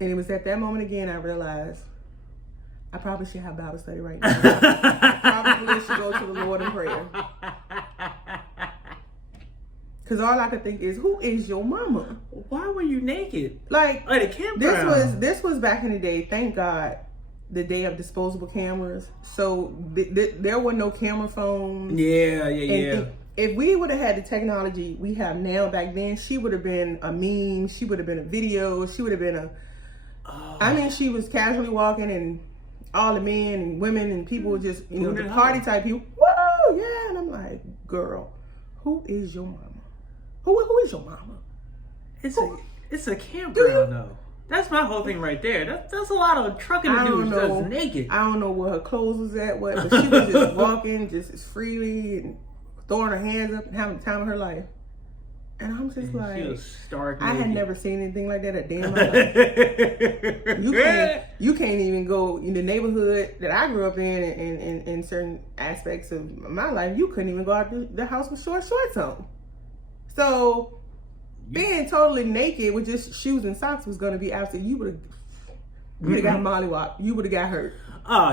And it was at that moment again I realized I probably should have Bible study right now. I probably should go to the Lord in prayer. Because all I could think is, who is your mama? Why were you naked? Like, at a campground. This was back in the day, thank God, the day of disposable cameras. So there were no camera phones. Yeah. If we would have had the technology we have now back then, she would have been a meme. She would have been a video. She would have been I mean, she was casually walking and all the men and women and people were just, you know, the party type people. Whoa, yeah. And I'm like, girl, who is your mama? Who is your mama? It's a campground though. That's my whole thing right there. That's a lot of trucking to do just naked. I don't know where her clothes was at, but she was just walking just as freely and throwing her hands up and having the time of her life. And I'm just like, she was stark I naked. had never seen anything like that a day in my life. You can't even go in the neighborhood that I grew up in certain aspects of my life. You couldn't even go out the house with shorts on. So being totally naked with just shoes and socks was going to be absolutely, you would have got mollywopped. You would have got hurt.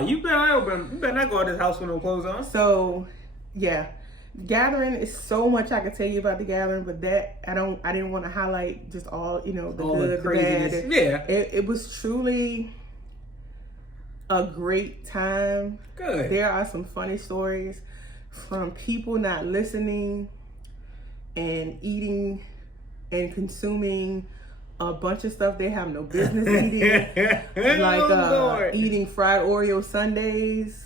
You better not go out this house with no clothes on. So, yeah. Gathering is so much I could tell you about the gathering, but I didn't want to highlight just all, you know, the good, the bad. Yeah. It was truly a great time. Good. There are some funny stories from people not listening and eating and consuming a bunch of stuff they have no business eating. Like eating fried Oreo sundaes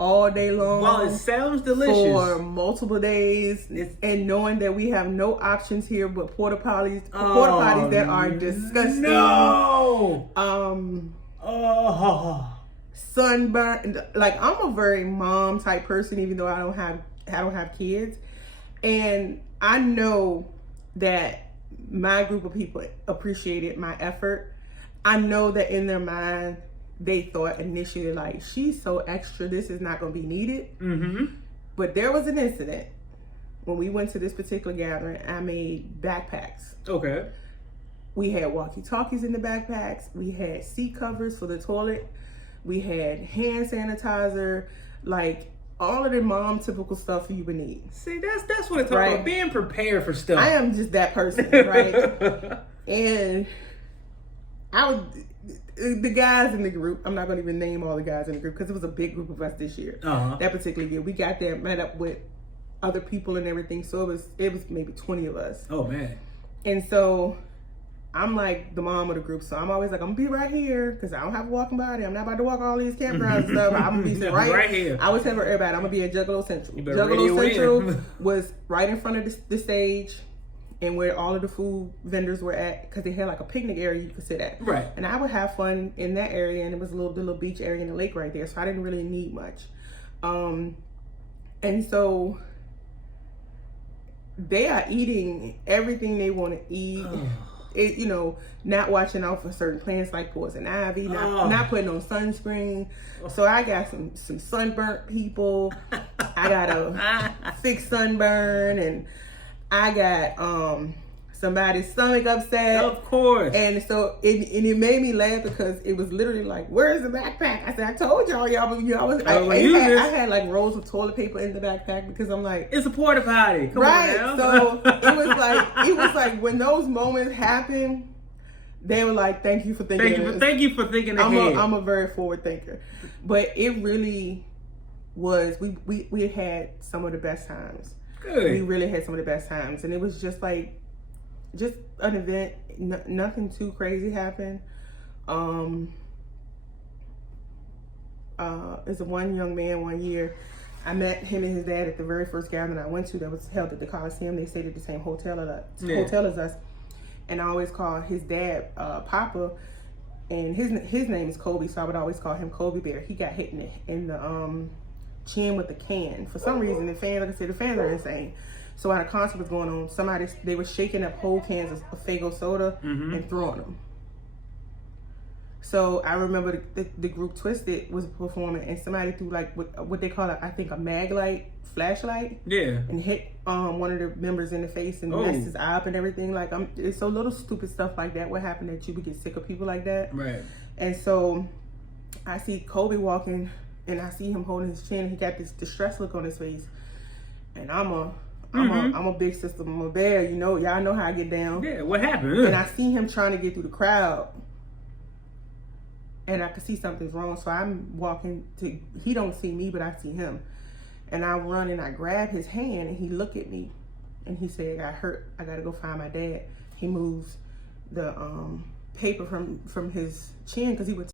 all day long. Well, it sounds delicious. For multiple days. And knowing that we have no options here but porta potties that are disgusting. No! Sunburn. Like, I'm a very mom type person, even though I don't have kids. And I know that my group of people appreciated my effort. I know that in their mind, they thought initially, like, she's so extra, this is not going to be needed. Mm-hmm. But there was an incident when we went to this particular gathering. I made backpacks. Okay. We had walkie-talkies in the backpacks. We had seat covers for the toilet. We had hand sanitizer, like all of the mom typical stuff you would need. See, that's what it's talking about. Being prepared for stuff. I am just that person, right? And the guys in the group, I'm not going to even name all the guys in the group because it was a big group of us this year. That particular year, we got there, met up with other people and everything. So it was maybe 20 of us. Oh man! And so I'm like the mom of the group, so I'm always like, I'm gonna be right here because I don't have a walking body. I'm not about to walk all these campgrounds and stuff. I'm gonna be right here. I was telling everybody, I'm gonna be at Juggalo Central. Juggalo Central was right in front of the stage and where all of the food vendors were at, because they had like a picnic area you could sit at. Right. And I would have fun in that area, and it was the little beach area in the lake right there, so I didn't really need much. And so they are eating everything they want to eat. You know, not watching out for certain plants like poison ivy, not putting on sunscreen. So I got some sunburnt people. I got a thick sunburn, and I got somebody's stomach upset. Of course. And so it made me laugh because it was literally like, where's the backpack? I said, I told y'all I had like rolls of toilet paper in the backpack because I'm like, it's a porta potty. Come right. on now. So it was like when those moments happen, they were like, thank you for thinking. Thank you for thinking ahead. I'm a very forward thinker. But it really was, we had some of the best times. Good. We really had some of the best times. And it was just an event. Nothing too crazy happened. There's one young man one year. I met him and his dad at the very first gathering I went to that was held at the Coliseum. They stayed at the same hotel as us. And I always call his dad Papa. And his name is Kobe, so I would always call him Kobe Bear. He got hit in the chin with a can. For some reason, the fans are insane. So while the concert was going on, they were shaking up whole cans of Faygo soda and throwing them. So I remember the group Twisted was performing, and somebody threw like what they call I think a mag light, flashlight, Yeah, and hit one of the members in the face and messed his eye up and everything. Like it's so little stupid stuff like that would happen that you would get sick of people like that. right. And so I see Kobe walking, and I see him holding his chin. And he got this distressed look on his face, and I'm a big sister. I'm a bear, you know. Y'all know how I get down. Yeah, what happened? And I see him trying to get through the crowd, and I could see something's wrong. So I'm walking to. He don't see me, but I see him, and I run and I grab his hand, and he look at me, and he said, "I hurt. I gotta go find my dad." He moves the paper from his chin because he would